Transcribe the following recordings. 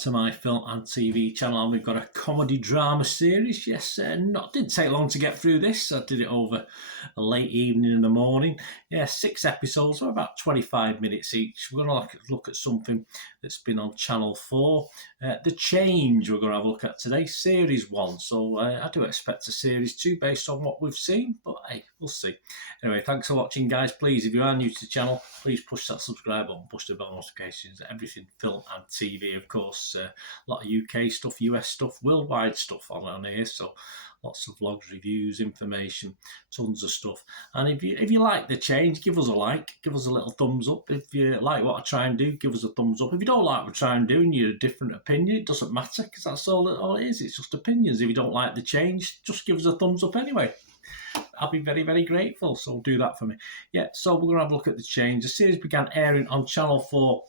to my film and TV channel, and we've got a comedy drama series. Yes, didn't take long to get through this. I did it over a late evening in the morning. Yeah, 6 episodes, about 25 minutes each. We're going to look at something that's been on Channel 4. The Change we're going to have a look at today, Series 1. So I do expect a Series 2 based on what we've seen, but hey, we'll see. Anyway, thanks for watching, guys. Please, if you are new to the channel, please push that subscribe button, push the bell notifications, everything film and TV, of course. A lot of UK stuff, US stuff, worldwide stuff on here. So lots of vlogs, reviews, information, tons of stuff. And if you like The Change, give us a like, give us a little thumbs up. If you like what I try and do, give us a thumbs up. If you don't like what I try and do and you're a different opinion, it doesn't matter, because that's all it is. It's just opinions. If you don't like The Change, just give us a thumbs up anyway. I'll be very, very grateful, so do that for me. Yeah, so we're going to have a look at The Change. The series began airing on Channel 4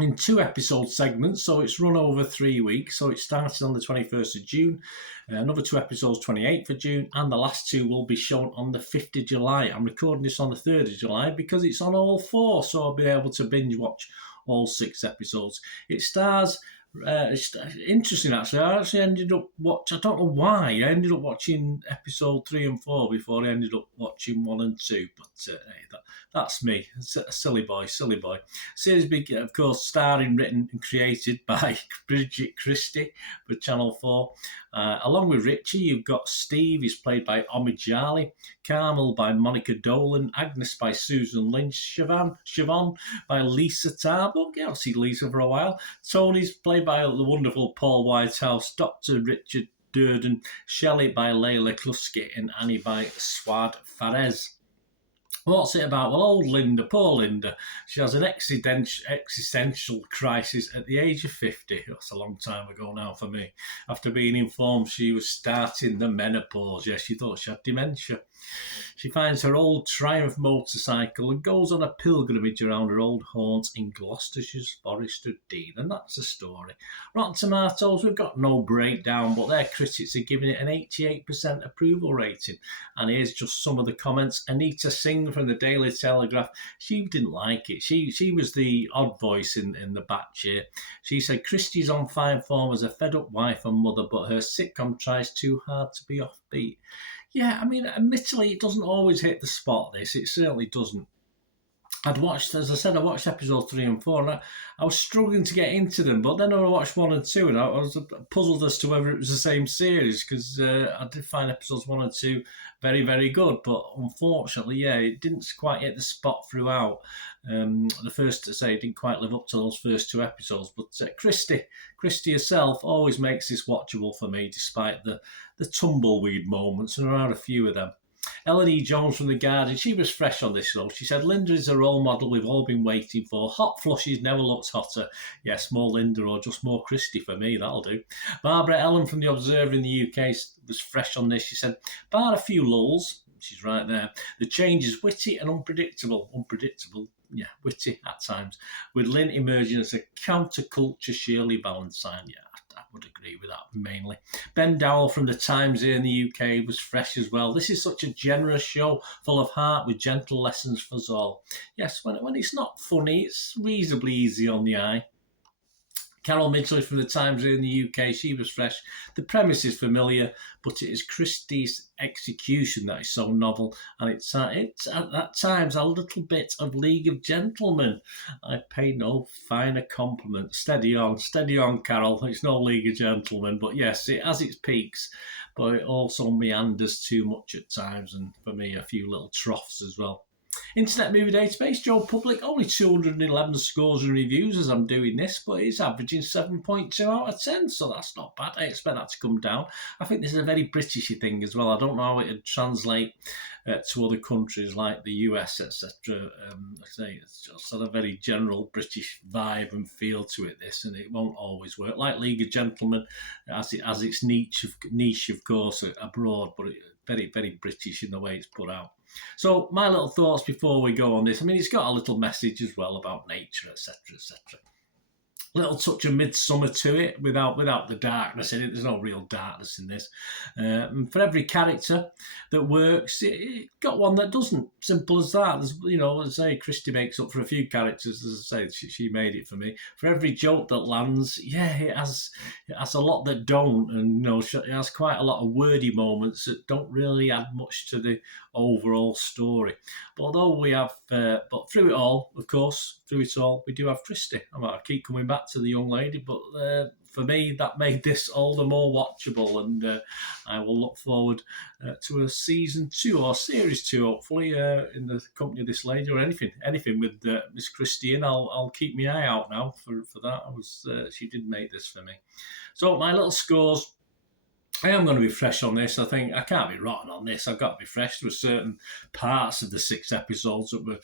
in 2 episode segments, so it's run over 3 weeks. So it started on the 21st of June, another 2 episodes 28th of June, and the last 2 will be shown on the 5th of July. I'm recording this on the 3rd of July because it's on all 4, so I'll be able to binge watch all 6 episodes. It stars... it's interesting, actually. I actually ended up watching, I don't know why, I ended up watching episode 3 and 4 before I ended up watching 1 and 2, but hey, that's me. It's a silly boy. Series big, of course, starring, written and created by Bridget Christie for Channel 4. Along with Richie, you've got Steve, he's played by Omid Jali, Carnival by Monica Dolan, Agnes by Susan Lynch, Siobhan by Lisa Tarbuck. Yeah, I'll see Lisa for a while. Tony's played by the wonderful Paul Whitehouse, Dr. Richard Durden, Shelley by Layla Kluski, and Annie by Swad Fares. What's it about? Well, old Linda, poor Linda, she has an existential crisis at the age of 50. That's a long time ago now for me. After being informed she was starting the menopause, she thought she had dementia. She finds her old Triumph motorcycle and goes on a pilgrimage around her old haunts in Gloucestershire's Forest of Dean. And that's the story. Rotten Tomatoes, we've got no breakdown, but their critics are giving it an 88% approval rating. And here's just some of the comments. Anita Singh from the Daily Telegraph, she didn't like it. She was the odd voice in the batch here. She said, Christie's on fine form as a fed-up wife and mother, but her sitcom tries too hard to be offbeat. Yeah, I mean, admittedly, it doesn't always hit the spot, this. It certainly doesn't. As I said, I watched episodes 3 and 4, and I was struggling to get into them, but then I watched 1 and 2, and I was puzzled as to whether it was the same series, because I did find episodes 1 and 2 very, very good, but unfortunately, it didn't quite hit the spot throughout. The first, to say, didn't quite live up to those first 2 episodes, but Christie herself always makes this watchable for me, despite the tumbleweed moments, and there are a few of them. Ellen E. Jones from The Guardian, she was fresh on this show. She said, Linda is a role model we've all been waiting for. Hot flushes never looked hotter. Yes, more Linda or just more Christie for me, that'll do. Barbara Ellen from The Observer in the UK was fresh on this. She said, bar a few lulls, she's right there, The Change is witty and unpredictable. Witty at times, with Lynn emerging as a counterculture Shirley Valentine. I would agree with that mainly. Ben Dowell from The Times here in the UK was fresh as well. This is such a generous show, full of heart, with gentle lessons for us all. Yes, when it's not funny, it's reasonably easy on the eye. Carol Midgley from The Times here in the UK, she was fresh. The premise is familiar, but it is Christie's execution that is so novel, and it's at times a little bit of League of Gentlemen. I pay no finer compliment. Steady on, Carol. It's no League of Gentlemen, but yes, it has its peaks, but it also meanders too much at times, and for me, a few little troughs as well. Internet Movie Database, Joe Public, only 211 scores and reviews as I'm doing this, but it's averaging 7.2 out of 10, so that's not bad. I expect that to come down. I think this is a very Britishy thing as well. I don't know how it would translate to other countries like the US, etc. It's just got a very general British vibe and feel to it, this, and it won't always work. Like League of Gentlemen, as its niche, of course, abroad, but very, very British in the way it's put out. So my little thoughts before we go on this. I mean, it's got a little message as well about nature, etc., etc. little touch of midsummer to it without the darkness in it. There's no real darkness in this. For every character that works, it got one that doesn't. Simple as that. There's, as I say, Christy makes up for a few characters. As I say, she made it for me. For every joke that lands, it has a lot that don't, and it has quite a lot of wordy moments that don't really add much to the overall story. But although we have, but through it all, of course, we do have Christy. I keep coming back to the young lady, but for me, that made this all the more watchable, and I will look forward to a season 2 or series 2, hopefully, in the company of this lady, or anything with Miss Christie in. I'll keep my eye out now for that. She did make this for me. So my little scores. I am going to be fresh on this. I think I can't be rotten on this. I've got to be fresh. There were certain parts of the 6 episodes that were,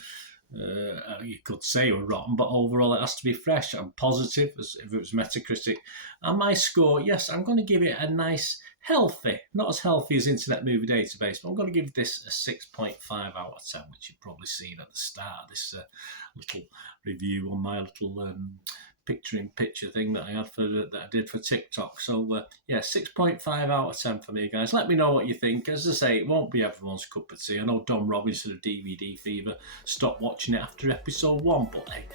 you could say, were rotten, but overall it has to be fresh and positive, as if it was Metacritic. And my score, yes, I'm going to give it a nice, healthy, not as healthy as Internet Movie Database, but I'm going to give this a 6.5 out of 10, which you've probably seen at the start of this little review on my little picture thing that I did for TikTok. So 6.5 out of 10 for me, guys. Let me know what you think. As I say, it won't be everyone's cup of tea. I know Dom Robinson of DVD Fever stopped watching it after episode 1, but hey,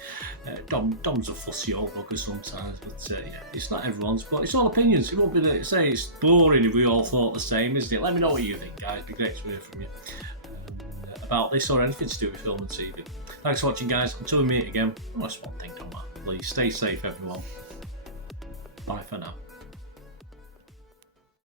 Dom's a fussy old bugger sometimes. But it's not everyone's, but it's all opinions. It won't be it's boring if we all thought the same, isn't it? Let me know what you think, guys. It'd be great to hear from you about this or anything to do with film and TV. Thanks for watching, guys. Until we meet again, that's one thing, don't matter. Please stay safe, everyone. Bye for now.